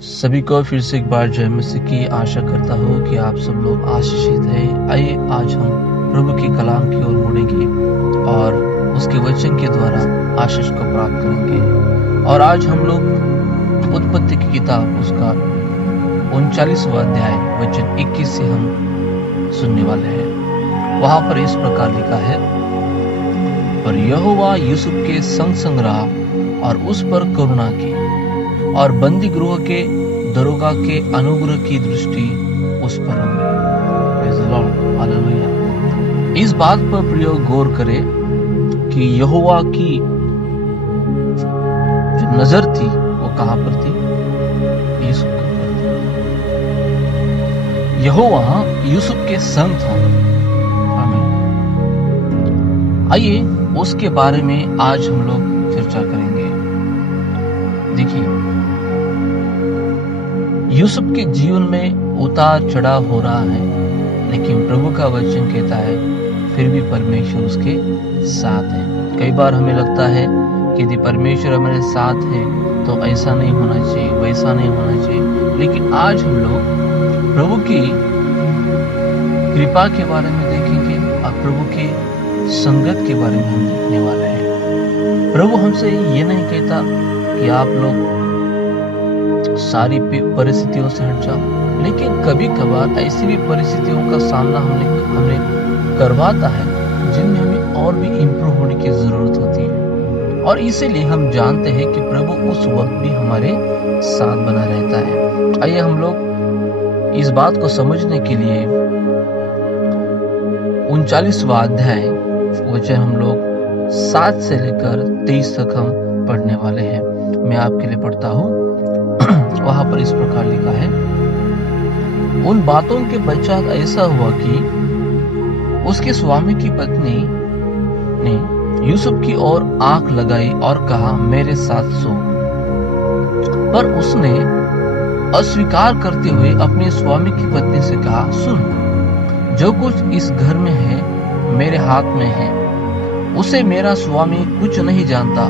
सभी को फिर से एक बार जय मसीह की आशा करता हूँ कि आप सब लोग आशीषित हैं। आइए आज हम प्रभु के कलाम की ओर मुड़ेंगे और उसके वचन के द्वारा आशीष को प्राप्त करेंगे। और आज हम लोग उत्पत्ति की किताब उसका 39वां अध्याय वचन 21 से हम सुनने वाले हैं। वहां पर इस प्रकार लिखा है, पर यहोवा यूसुफ के संग संग रहा और उस पर करुणा की और बंदी गृह के दरोगा के अनुग्रह की दृष्टि उस पर हुई। हालेलुया। इस बात पर प्रिय गौर करें कि यहोवा की जो नजर थी वो कहां पर थी? यूसुफ के ऊपर थी। यहोवा यूसुफ के संग था। आमीन। आइए उसके बारे में आज हम लोग चर्चा करेंगे। देखिए, यूसुफ के जीवन में उतार चढ़ाव हो रहा है, लेकिन प्रभु का वचन कहता है फिर भी परमेश्वर उसके साथ है। कई बार हमें लगता है कि यदि परमेश्वर हमारे साथ है तो ऐसा नहीं होना चाहिए, वैसा नहीं होना चाहिए, लेकिन आज हम लोग प्रभु की कृपा के बारे में देखेंगे और प्रभु के संगत के बारे में हम देखने वाले हैं। प्रभु हमसे ये नहीं कहता कि आप लोग सारी परिस्थितियों से हट जाओ, लेकिन कभी कभार ऐसी भी परिस्थितियों का सामना हमें करवाता है जिनमें हमें और भी इम्प्रूव होने की जरूरत होती है। और इसीलिए हम जानते हैं कि प्रभु उस वक्त भी हमारे साथ बना रहता है। आइए हम लोग इस बात को समझने के लिए 39वां अध्याय वचन हम लोग 7 से लेकर 23 तक हम पढ़ने वाले हैं। मैं आपके लिए पढ़ता हूँ। वहां पर इस प्रकार लिखा है, उन बातों के पश्चात ऐसा हुआ कि उसके स्वामी की पत्नी ने यूसुफ की ओर आंख लगाई और कहा, मेरे साथ सो। पर उसने अस्वीकार करते हुए अपने स्वामी की पत्नी से कहा, सुन, जो कुछ इस घर में है मेरे हाथ में है। उसे मेरा स्वामी कुछ नहीं जानता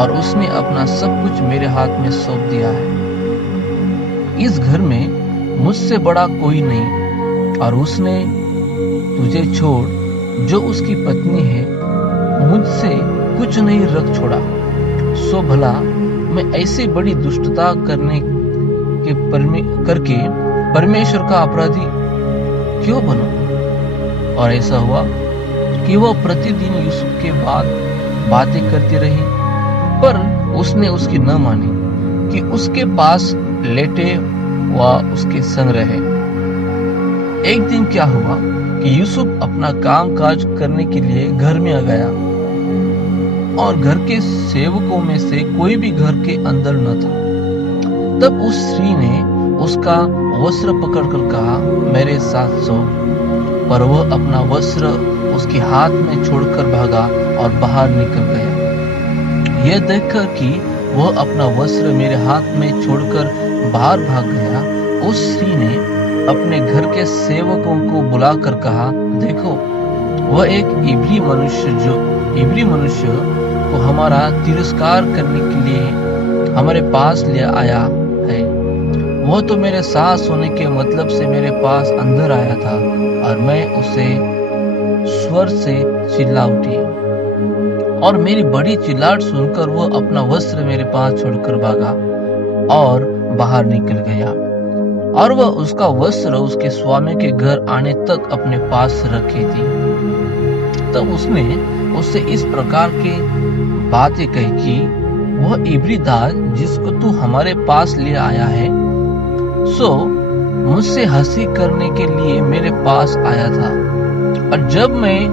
और उसने अपना सब कुछ मेरे हाथ में सौंप दिया है। इस घर में मुझसे बड़ा कोई नहीं और उसने तुझे छोड़ जो उसकी पत्नी है मुझसे कुछ नहीं रख छोड़ा। सो भला मैं ऐसी बड़ी दुष्टता करके परमेश्वर का अपराधी क्यों बनूं? और ऐसा हुआ कि वह प्रतिदिन यूसुफ के बाद बातें करती रही, पर उसने उसकी न मानी कि उसके पास लेटे व उसके संग रहे। एक दिन क्या हुआ कि यूसुफ अपना काम काज करने के लिए घर में आ गया और घर के सेवकों में से कोई भी घर के अंदर न था। तब उस स्त्री ने उसका वस्त्र पकड़कर कहा, मेरे साथ सो। पर वह अपना वस्त्र उसके हाथ में छोड़कर भागा और बाहर निकल गया। यह देखकर कि वह अपना वस्त्र मेरे हाथ में छोड़कर बाहर भाग गया, उस स्त्री ने अपने घर के सेवकों को बुलाकर कहा, देखो, वह एक इब्री मनुष्य को हमारा तिरस्कार करने के लिए हमारे पास ले आया है। वह तो मेरे सास होने के मतलब से मेरे पास अंदर आया था और मैं उसे स्वर से चिल्ला उठी और मेरी बड़ी चिल्लाहट सुनकर वह अपना वस्त्र मेरे पास छोड़कर भागा और बाहर निकल गया। और वह उसका वस्त्र उसके स्वामी के घर आने तक अपने पास रखी थी। तब उसने उससे इस प्रकार की बातें कही कि वह इब्री दास जिसको तू हमारे पास ले आया है, सो मुझसे हंसी करने के लिए मेरे पास आया था। और जब मैं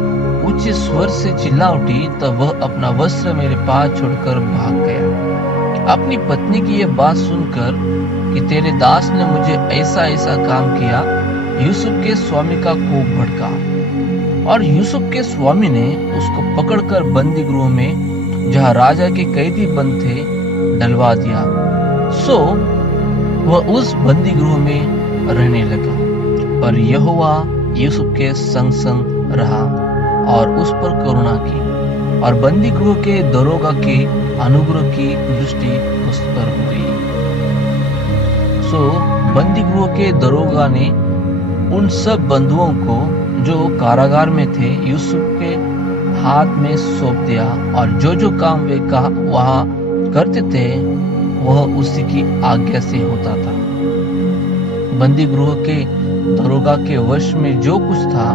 उच्च स्वर से चिल्ला उठी तब वह अपना वस्त्र मेरे पास छोड़कर भाग गया। अपनी पत्नी की यह बात सुनकर कि तेरे दास ने मुझे ऐसा ऐसा काम किया, यूसुफ के स्वामी का कोप भड़का और यूसुफ के स्वामी ने उसको पकड़कर बंदी गृह में, जहां राजा के कैदी बंद थे, डलवा दिया। सो वह उस बंदी गृह में रहने लगा। पर यहोवा यूसुफ के संग संग रहा और उस पर करुणा की और बंदी गृह के दरोगा के अनुग्रह की दृष्टि उस पर हुई। सो बंदी गृह के दरोगा ने उन सब बंधुओं को जो कारागार में थे यूसुफ के हाथ में सौंप दिया, और जो जो काम वे वहां करते थे वह उसी की आज्ञा से होता था। बंदी गृह के दरोगा के वश में जो कुछ था,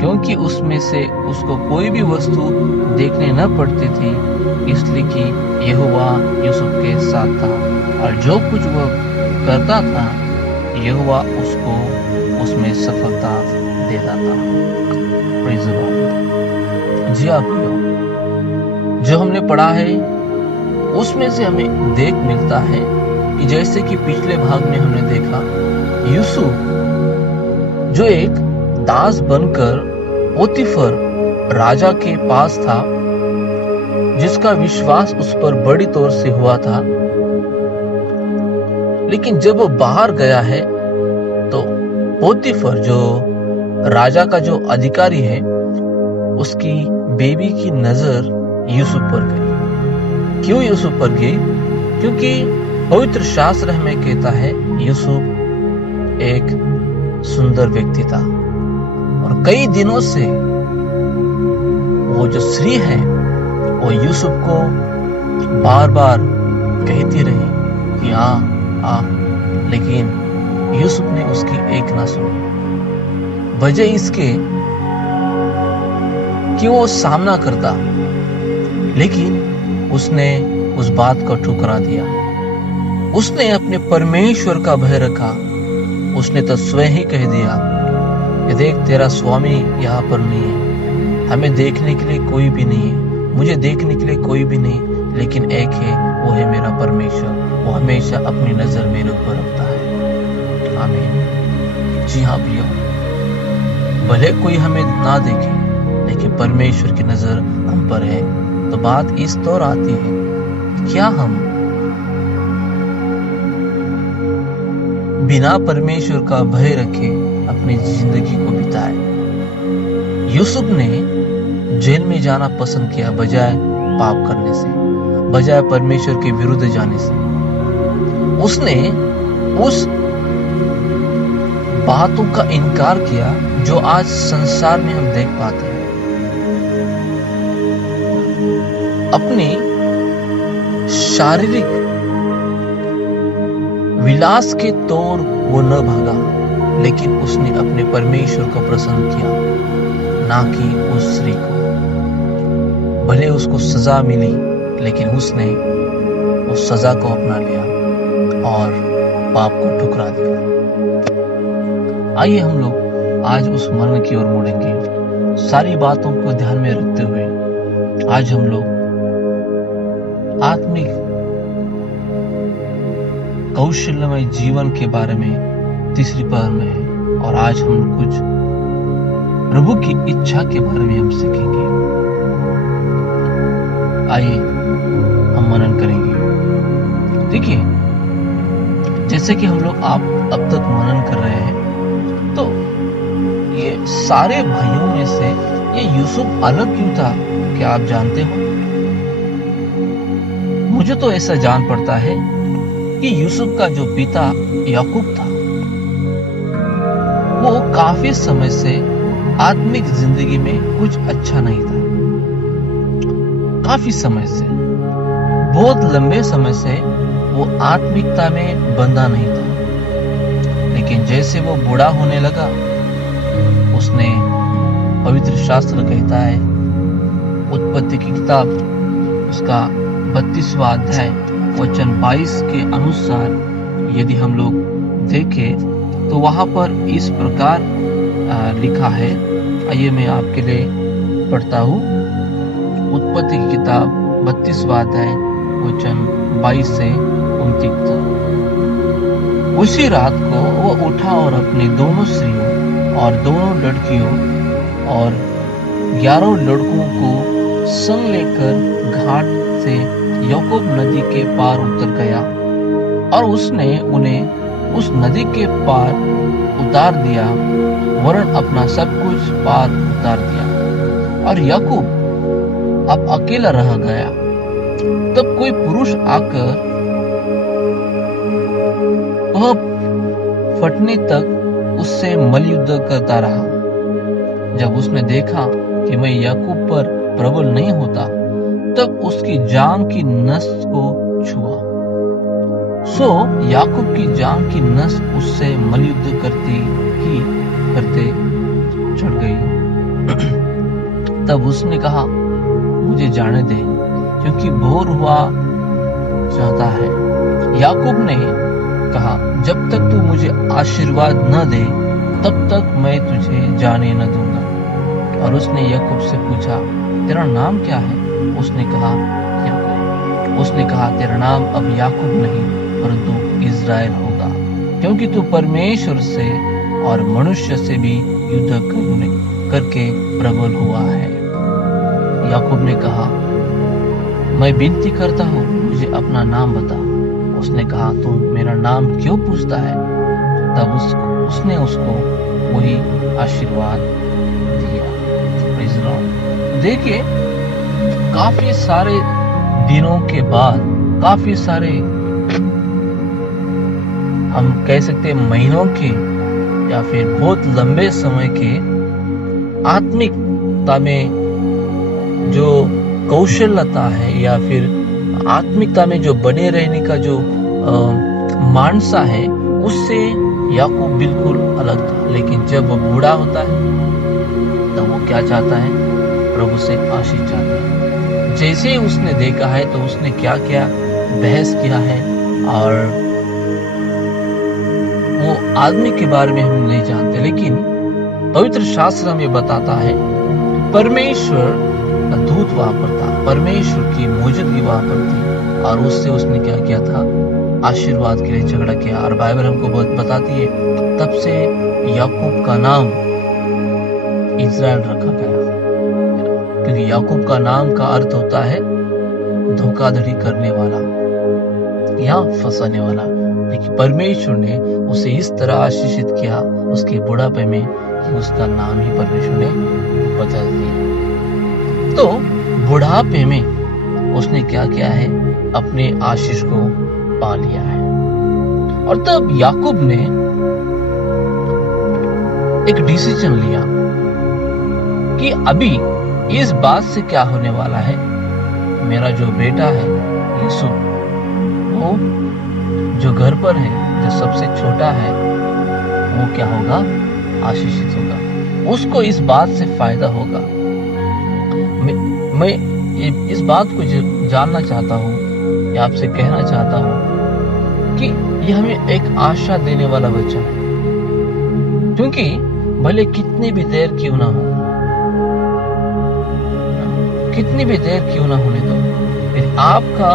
क्योंकि उसमें से उसको कोई भी वस्तु देखने न पड़ती थी, इसलिए कि यहोवा यूसुफ के साथ था, और जो कुछ वह करता था यहोवा उसको उसमें सफलता देता था। Praise the Lord. जी हाँ प्रियो, जो हमने पढ़ा है उसमें से हमें देख मिलता है कि जैसे कि पिछले भाग में हमने देखा, यूसुफ जो एक दास बनकर पोतीफर राजा के पास था, जिसका विश्वास उस पर बड़ी तौर से हुआ था, लेकिन जब वो बाहर गया है तो पोतीफर जो राजा का जो अधिकारी है, उसकी बेबी की नजर यूसुफ पर गई। क्यों यूसुफ पर गई? क्योंकि पवित्र शास्त्र हमें कहता है यूसुफ एक सुंदर व्यक्ति था, और कई दिनों से वो जो स्त्री है वो यूसुफ को बार बार कहती रही कि आ, लेकिन यूसुफ ने उसकी एक ना सुनी। वजह इसके कि वो सामना करता, लेकिन उसने उस बात को ठुकरा दिया। उसने अपने परमेश्वर का भय रखा। उसने तो स्वयं ही कह दिया कि देख, तेरा स्वामी यहाँ पर नहीं है, हमें देखने के लिए कोई भी नहीं है, मुझे देखने के लिए कोई भी नहीं, लेकिन एक है, वो है मेरा परमेश्वर। वो हमेशा अपनी नजर मेरे ऊपर रखता है। आमीन। जी हाँ प्रियो, भले कोई हमें ना देखे, लेकिन परमेश्वर की नजर हम पर है। तो बात इस तौर आती है, क्या हम बिना परमेश्वर का भय रखे अपनी जिंदगी को बिताए? यूसुफ ने जेल में जाना पसंद किया बजाय पाप करने से, बजाय परमेश्वर के विरुद्ध जाने से। उसने उस बातों का इनकार किया जो आज संसार में हम देख पाते हैं। अपनी शारीरिक विलास के तौर वो न भागा, लेकिन उसने अपने परमेश्वर को प्रसन्न किया, ना कि उस स्त्री को। भले उसको सजा मिली, लेकिन उसने उस सजा को अपना लिया और पाप को ठुकरा दिया। आइए हम लोग आज उस मर्म की ओर मुड़ेंगे। सारी बातों को ध्यान में रखते हुए आज हम लोग आत्मिक कौशल्यमय जीवन के बारे में तीसरी पहर में है, और आज हम कुछ प्रभु की इच्छा के बारे में हम सीखेंगे। आइए हम मनन करेंगे। देखिए, जैसे कि हम लोग अब तक मनन कर रहे हैं, तो ये सारे भाइयों में से ये यूसुफ अलग क्यों था? क्या आप जानते हो? मुझे तो ऐसा जान पड़ता है कि यूसुफ का जो पिता याकूब था, वो काफी समय से आत्मिक जिंदगी में कुछ अच्छा नहीं था। काफी समय से, बहुत लंबे समय से वो आत्मिकता में बंधा नहीं था। लेकिन जैसे वो बूढ़ा होने लगा, उसने, पवित्र शास्त्र कहता है, उत्पत्ति की किताब उसका 32वां अध्याय वचन 22 के अनुसार यदि हम लोग देखें तो वहां पर इस प्रकार लिखा है। आइए मैं आपके लिए पढ़ता हूँ। उत्पत्ति की किताब 32वां अध्याय वचन 22 से 29। उसी रात को वो उठा और अपनी दोनों स्त्रियों और दोनों लड़कियों और 11 लड़कों को संग लेकर घाट से याकूब नदी के पार उतर गया, और उसने उन्हें उस नदी के पार उतार दिया, वरन अपना सब कुछ पार उतार दिया, और याकूब अब अकेला रह गया। तब कोई पुरुष आकर वह फटने तक उससे मल्लयुद्ध करता रहा। जब उसने देखा कि मैं याकूब पर प्रबल नहीं होता, तब उसकी जांघ की नस को छुआ। सो याकूब की जांघ की नस उससे मल्लयुद्ध करते चढ़ गई। तब उसने कहा, मुझे जाने दे, क्योंकि भोर हुआ चाहता है। याकूब ने कहा, जब तक तू मुझे आशीर्वाद न दे, तब तक मैं तुझे जाने न दूंगा। और उसने याकूब से पूछा, तेरा नाम क्या है? उसने कहा, याकूब। उसने कहा, तेरा नाम अब याकूब नहीं, परंतु इज़राइल होगा, क्योंकि तू परमेश्वर से और मनुष्य से भी युद्ध करके प्रबल हुआ है। याकूब ने कहा, मैं विनती करता हूँ, मुझे अपना नाम बता। उसने कहा, तू मेरा नाम क्यों पूछता है? तब उसने उसको वही आशीर्वाद दिया। देखिए, काफी सारे दिनों के बाद, काफी सारे हम कह सकते हैं महीनों के या फिर बहुत लंबे समय के आत्मिकता में जो कौशलता है या फिर आत्मिकता में जो बने रहने का जो मानसा है, उससे याकूब बिल्कुल अलग था। लेकिन जब वो बूढ़ा होता है तो वो क्या चाहता है? प्रभु से आशीष चाहता है। जैसे ही उसने देखा है तो उसने क्या क्या बहस किया है, और वो आदमी के बारे में हम नहीं जानते, लेकिन पवित्र शास्त्र हमें बताता है परमेश्वर का दूत वहां पर था, परमेश्वर की मौजूदगी वहां पर थी, और उससे उसने क्या किया था? आशीर्वाद के लिए झगड़ा किया। और बाइबल हमको बताती है, तब से याकूब का नाम इज़राइल रखा गया, क्योंकि याकूब का नाम का अर्थ होता है धोखाधड़ी करने वाला या फंसाने वाला। लेकिन परमेश्वर ने उसे इस तरह आशीषित किया उसके बुढ़ापे में कि उसका नाम ही परमेश्वर ने बदल दिया। तो बुढ़ापे में उसने क्या किया है? अपने आशीष को पा लिया है। और तब याकूब ने एक डिसीजन लिया कि अभी इस बात से क्या होने वाला है, मेरा जो बेटा है यूसुफ, वो जो घर पर है, जो सबसे छोटा है, वो क्या होगा? आशीषित होगा। उसको इस बात से फायदा होगा। मैं इस बात को जानना चाहता हूँ या आपसे कहना चाहता हूँ कि यह हमें एक आशा देने वाला वचन है, क्योंकि भले कितनी भी देर क्यों ना हो, कितनी भी देर क्यों ना होने दो, यदि आपका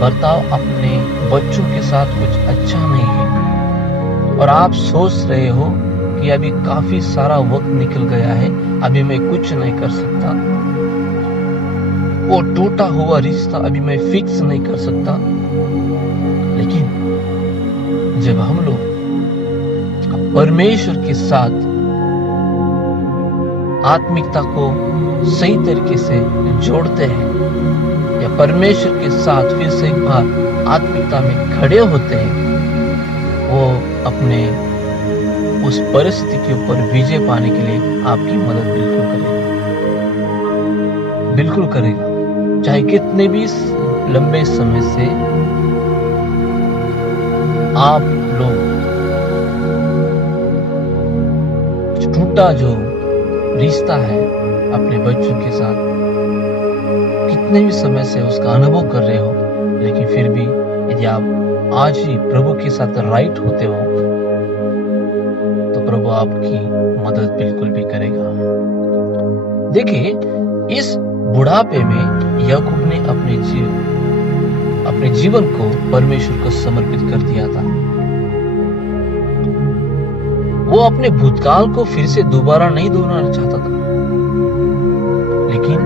बर्ताव अपने बच्चों के साथ कुछ अच्छा नहीं है और आप सोच रहे हो कि अभी काफी सारा वक्त निकल गया है, अभी मैं कुछ नहीं कर सकता, वो टूटा हुआ रिश्ता अभी मैं फिक्स नहीं कर सकता, लेकिन जब हम लोग परमेश्वर के साथ आत्मिकता को सही तरीके से जोड़ते हैं या परमेश्वर के साथ फिर से एक बार आत्मिकता में खड़े होते हैं, वो अपने उस परिस्थिति के ऊपर विजय पाने के लिए आपकी मदद बिल्कुल करेगा, चाहे कितने भी लंबे समय से आप लोग टूटा जो रिश्ता है अपने बच्चों के साथ, कितने भी समय से उसका अनुभव कर रहे हो, लेकिन फिर भी यदि आप आज ही प्रभु के साथ राइट होते हो तो प्रभु आपकी मदद बिल्कुल भी करेगा। देखिए, इस बुढ़ापे में याकूब ने अपने जीवन को परमेश्वर को समर्पित कर दिया था। वो अपने भूतकाल को फिर से दोबारा नहीं दोहराना चाहता था, लेकिन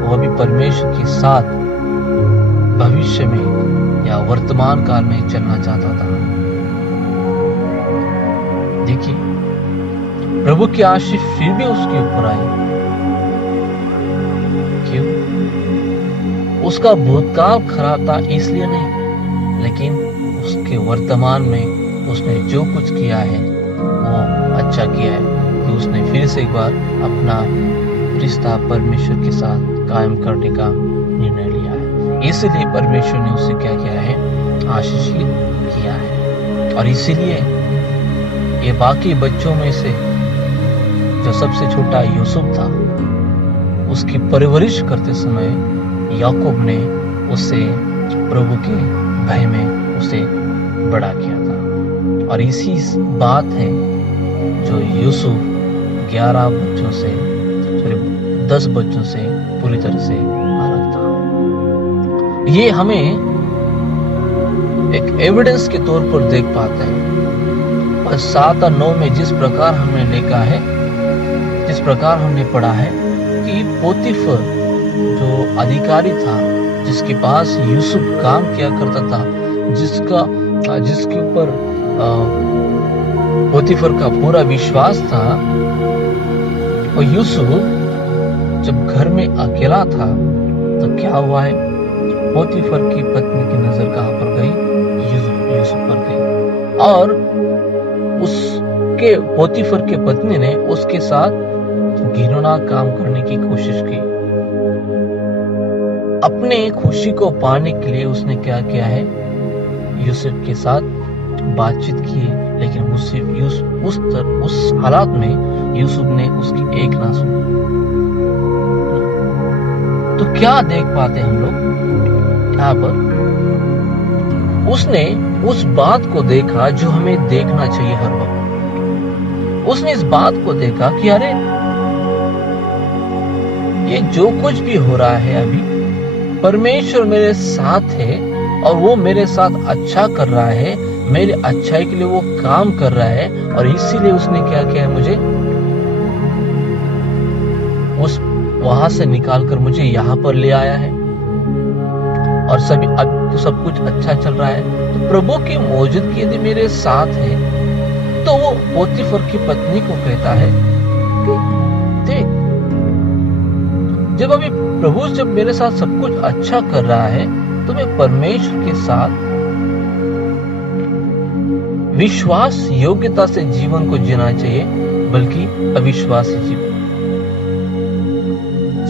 वो भी परमेश्वर के साथ भविष्य में या वर्तमान काल में चलना चाहता था। देखिए, प्रभु की आशीष फिर भी उसके ऊपर आई। क्यों? उसका भूतकाल खराब था इसलिए नहीं, लेकिन उसके वर्तमान में उसने जो कुछ किया है वो अच्छा किया है कि उसने फिर से एक बार अपना रिश्ता परमेश्वर के साथ कायम करने का निर्णय लिया है। इसलिए परमेश्वर ने उसे क्या किया है, आशीषित किया है। और इसीलिए ये बाकी बच्चों में से जो सबसे छोटा यूसुफ था, उसकी परवरिश करते समय याकूब ने उसे प्रभु के भय में उसे बड़ा किया था। और इसी बात है जो यूसुफ 10 बच्चों से पूरी तरह से अलग था। ये हमें एक एविडेंस के तौर पर देख पाते हैं। और 7 और 9 में जिस प्रकार हमने देखा है, जिस प्रकार हमने पढ़ा है कि पोतीफर जो अधिकारी था, जिसके पास यूसुफ काम किया करता था, जिसके ऊपर पोतीफर का पूरा विश्वास था, और यूसुफ जब घर में अकेला था तो क्या हुआ है, पोतीफर की पत्नी की नजर कहां पर गई, यूसुफ पर गई। और उसके पोतीफर के पत्नी ने उसके साथ घिनौना काम करने की कोशिश की। अपने खुशी को पाने के लिए उसने क्या किया है, यूसुफ के साथ बातचीत की, लेकिन उस हालात में यूसुफ ने उसकी एक ना सुनी। तो क्या देख पाते हम लोग यहाँ पर, उसने उस बात को देखा जो हमें देखना चाहिए हर वक्त। उसने इस बात को देखा कि अरे ये जो कुछ भी हो रहा है अभी, परमेश्वर मेरे साथ है और वो मेरे साथ अच्छा कर रहा है, मेरे अच्छाई के लिए वो काम कर रहा है। और इसीलिए उसने क्या किया, मुझे उस वहां से निकालकर मुझे यहाँ पर ले आया है, और अब तो सब कुछ अच्छा चल रहा है। तो प्रभु की मौजूदगी यदि मेरे साथ है, तो वो पोतीफर की पत्नी को कहता है कि देख, जब मेरे साथ सब कुछ अच्छा कर रहा है, तो मैं परमेश्वर के साथ विश्वास योग्यता से जीवन को जीना चाहिए, बल्कि अविश्वासी जीवन।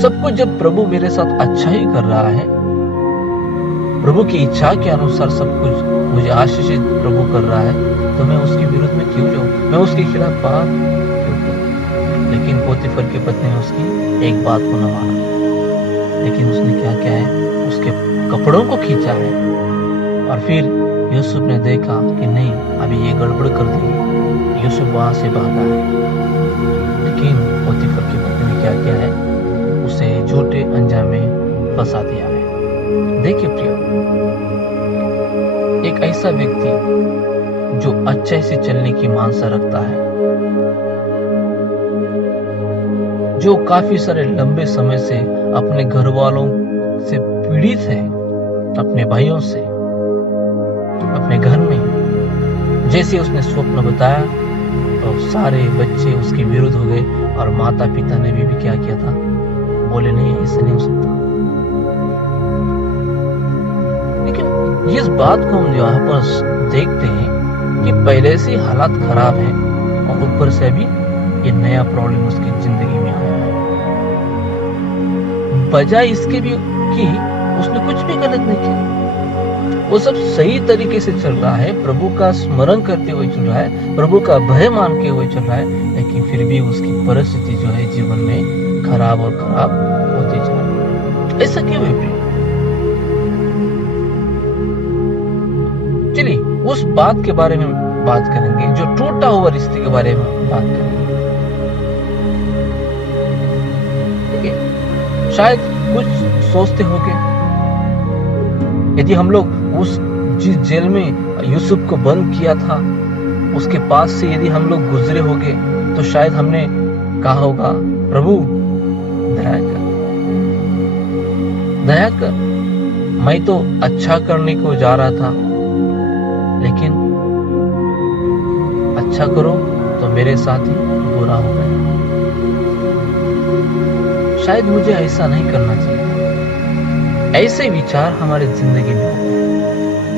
सब कुछ जब प्रभु मेरे साथ अच्छा ही कर रहा है, प्रभु की इच्छा के अनुसार सब कुछ मुझे आशीषित प्रभु कर रहा है, तो मैं उसके विरुद्ध में क्यों जाऊं, मैं उसके खिलाफ पाप क्यों करूं। लेकिन पोतीफर की पत्नी ने उसकी एक बात को न माना, लेकिन उसने क्या किया है, उसके कपड़ों को खींचा है। और फिर यूसुफ ने देखा कि नहीं, अभी ये गड़बड़ कर दी, यूसुफ वहां से भागा है। लेकिन पोतीफर की पत्नी ने क्या किया है, उसे झूठे अंजाम में फंसा दिया है। देखिए प्रियो, एक ऐसा व्यक्ति जो अच्छे से चलने की मानसा रखता है, जो काफी सारे लंबे समय से अपने घर वालों से पीड़ित है, अपने भाइयों से, अपने घर में जैसे उसने स्वप्न बताया तो सारे बच्चे उसके विरुद्ध हो गए, और माता पिता ने भी क्या किया था, बोले नहीं, ऐसा नहीं हो सकता। लेकिन इस बात को हम यहाँ पर देखते हैं कि पहले से हालात खराब है, और ऊपर से अभी ये नया प्रॉब्लम उसकी जिंदगी में आया है। बजाय इसके भी कि उसने कुछ भी गलत नहीं किया, वो सब सही तरीके से चल रहा है, प्रभु का स्मरण करते हुए चल रहा है, प्रभु का भय मानते हुए चल रहा है, लेकिन फिर भी उसकी परिस्थिति जो है जीवन में खराब और खराब होती जा रही है। ऐसा क्यों है प्रिय? चलिए उस बात के बारे में बात करेंगे, जो टूटा हुआ रिश्ते के बारे में बात करेंगे। ठीक है, शायद कुछ सोचते होंगे, यदि हम लोग जिस जेल में यूसुफ को बंद किया था, उसके पास से यदि हम लोग गुजरे होंगे, तो शायद हमने कहा होगा, प्रभु दया कर, मैं तो अच्छा करने को जा रहा था, लेकिन अच्छा करो तो मेरे साथ ही बुरा हो गया। शायद मुझे ऐसा नहीं करना चाहिए। ऐसे विचार हमारे जिंदगी में होते हैं।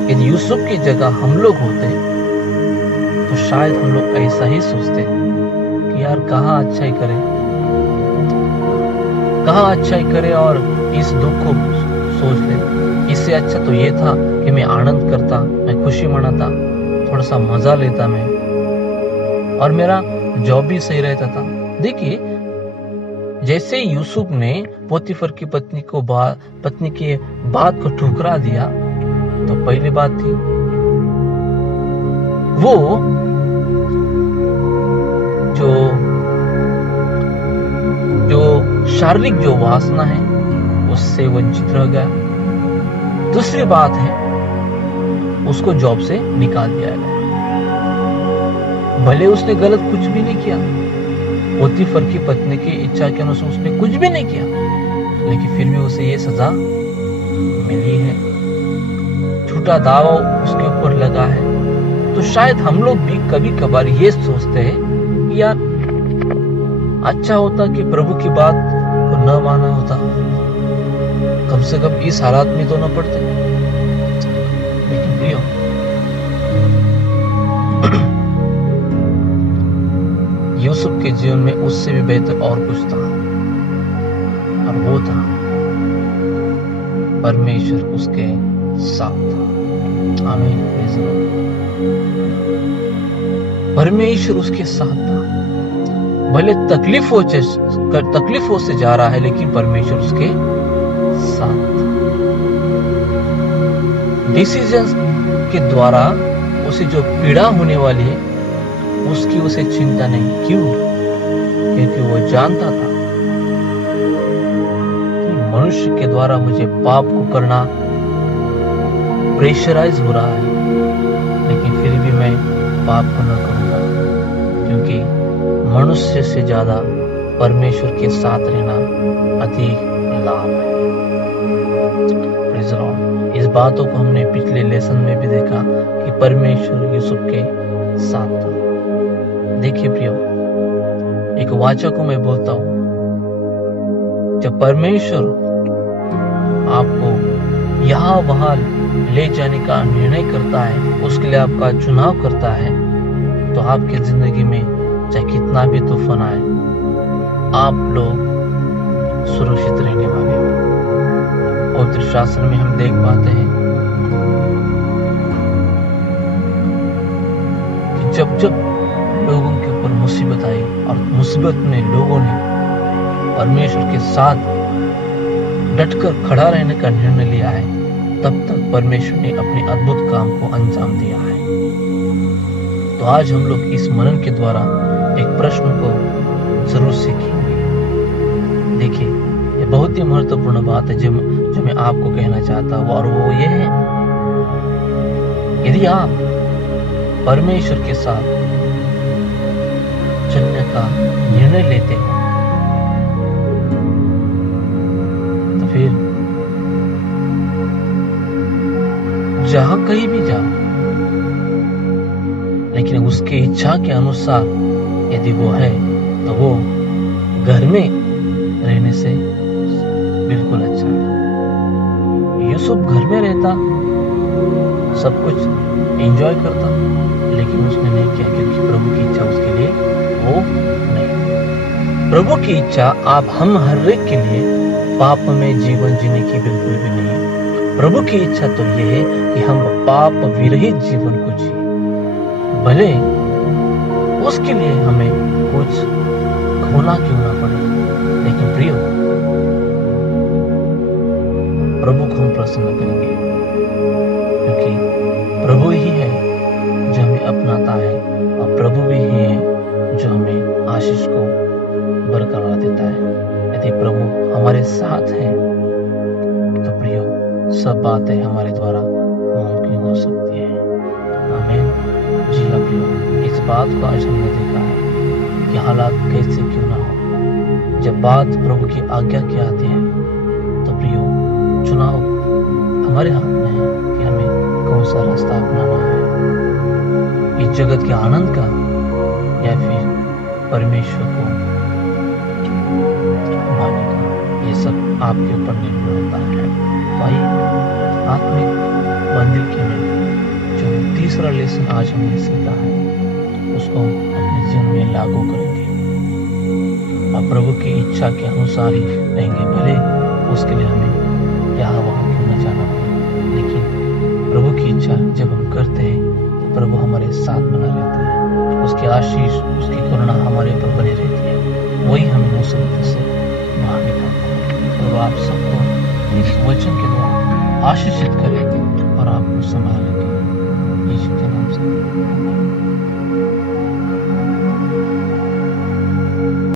यदि यूसुफ की जगह हम लोग होते शायद हम लोग ऐसा ही सोचते कि यार कहाँ अच्छाई करे और इस दुख को सोच ले। इससे अच्छा तो ये था कि मैं आनंद करता, मैं खुशी मनाता, थोड़ा सा मजा लेता मैं, और मेरा जॉब भी सही रहता था। देखिए, जैसे यूसुफ ने पोतीफर की पत्नी के बात को ठुकरा दिया, तो पहली बात थी वो जो शारीरिक जो वासना है उससे वंचित रह गया। दूसरी बात है, उसको जॉब से निकाल दिया गया। भले उसने गलत कुछ भी नहीं किया, पोतीफर की पत्नी की इच्छा के अनुसार उसने कुछ भी नहीं किया, लेकिन फिर भी उसे ये सजा मिली है, झूठा दावा उसके ऊपर लगा है। तो शायद हम लोग भी कभी कभार ये सोचते हैं कि यार अच्छा होता कि प्रभु की बात को न माना होता, कम से कम इस हालात में तो न पड़ते। लेकिन प्रियो, यूसुफ के जीवन में उससे भी बेहतर और कुछ था, और वो था परमेश्वर उसके साथ था। आमीन। परमेश्वर उसके साथ था। भले तकलीफों से जा रहा है, लेकिन परमेश्वर उसके साथ था। डिसीजन के द्वारा उसे जो पीड़ा होने वाली है उसकी उसे चिंता नहीं। क्यों? क्योंकि वो जानता था कि मनुष्य के द्वारा मुझे पाप को करना प्रेशराइज हो रहा है, लेकिन फिर भी मैं पाप को न करूंगा, क्योंकि मनुष्य से ज्यादा परमेश्वर के साथ रहना अधिक लाभ है। Praise the Lord. इस बातों को हमने पिछले लेसन में भी देखा कि परमेश्वर यूसुफ के साथ था। देखिए प्रियो, एक वाचा को मैं बोलता हूं, जब परमेश्वर आपको यहाँ वहां ले जाने का निर्णय करता है, उसके लिए आपका चुनाव करता है, तो आपकी जिंदगी में चाहे कितना भी तूफान आए, आप लोग सुरक्षित रहने वाले हो। पवित्र शास्त्र में हम देख पाते हैं कि जब लोगों के ऊपर मुसीबत आई और मुसीबत में लोगों ने परमेश्वर के साथ डटकर खड़ा रहने का निर्णय लिया है, तब तक परमेश्वर ने अपने अद्भुत काम को अंजाम दिया है। तो आज हम लोग इस मनन के द्वारा एक प्रश्न को जरूर सीखेंगे। देखिए, ये बहुत ही महत्वपूर्ण बात है जो मैं आपको कहना चाहता हूँ, और वो ये है, यदि आप परमेश्वर के साथ चलने का निर्णय लेते हो, तो फिर जहां कहीं भी जाओ, लेकिन उसकी इच्छा के अनुसार यदि वो है, तो वो घर में रहने से बिल्कुल अच्छा है। यूसुफ घर में रहता, सब कुछ एंजॉय करता, लेकिन उसने नहीं किया, क्योंकि प्रभु की इच्छा उसके लिए वो नहीं। प्रभु की इच्छा हम हर एक के लिए पाप में जीवन जीने की बिल्कुल भी नहीं है। प्रभु की इच्छा तो यह है कि हम पाप विरहित जीवन को जिए, भले उसके लिए हमें कुछ खोना क्यों ना पड़े। लेकिन प्रियो, प्रभु को हम प्रसन्न करेंगे, क्योंकि प्रभु ही है जो हमें अपनाता है, और प्रभु भी ही है जो हमें आशीष को बरकरार देता है। यदि प्रभु हमारे साथ है, तो प्रियो, सब बातें हमारे द्वारा मुमकिन हो सकती है। आमीन। जी हाँ प्रियो, इस बात को आज हमने देखा है कि हालात कैसे क्यों ना हो, जब बात प्रभु की आज्ञा की आती है, तो प्रियो, चुनाव हमारे हाथ में है कि हमें कौन सा रास्ता अपनाना है, इस जगत के आनंद का या फिर परमेश्वर को मानने का। ये सब आपके ऊपर निर्भर होता है। तो आइए आत्मिक मंदिर के में जो तीसरा लेसन आज हमने सीखा है, उसको हम अपने जीवन में लागू करेंगे और प्रभु की इच्छा के अनुसार ही रहेंगे, भले उसके लिए हमें यहाँ वहाँ क्यों न जाना पड़े, लेकिन प्रभु की इच्छा जब हम करते हैं तो प्रभु हमारे साथ बना रहता है, उसकी आशीष, उसकी करुणा हमारे ऊपर बनी रहती है, वही हमें मुसीबत से बाहर निकालता है। प्रभु आप सबको इस वचन के द्वारा आशीषित करें और आपको संभालेंगे, यीशु के नाम से।